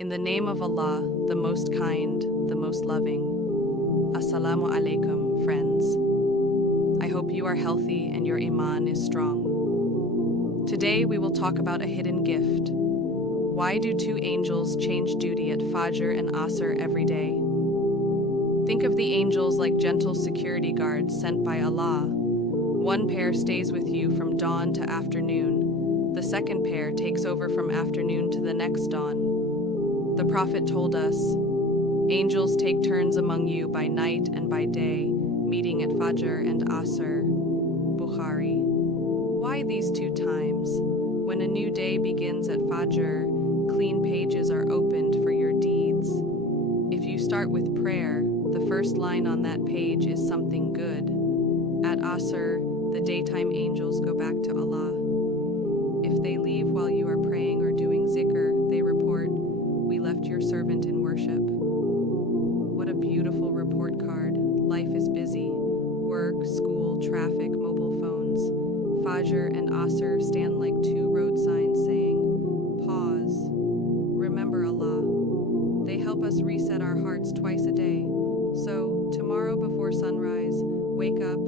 In the name of Allah, the most kind, the most loving. Assalamu alaikum, friends. I hope you are healthy and your iman is strong. Today we will talk about a hidden gift. Why do two angels change duty at Fajr and Asr every day? Think of the angels like gentle security guards sent by Allah. One pair stays with you from dawn to afternoon. The second pair takes over from afternoon to the next dawn. The Prophet told us, angels take turns among you by night and by day, meeting at Fajr and Asr. Bukhari. Why these two times? When a new day begins at Fajr, clean pages are opened for your deeds. If you start with prayer, the first line on that page is something good. At Asr, the daytime angels go back to Allah. If they leave while you are praying or doing zikr, they report, "We left your servant in worship." What a beautiful report card. Life is busy. Work, school, traffic, mobile phones. Fajr and Asr stand like two road signs saying, pause. Remember Allah. They help us reset our hearts twice a day. So, tomorrow before sunrise, wake up,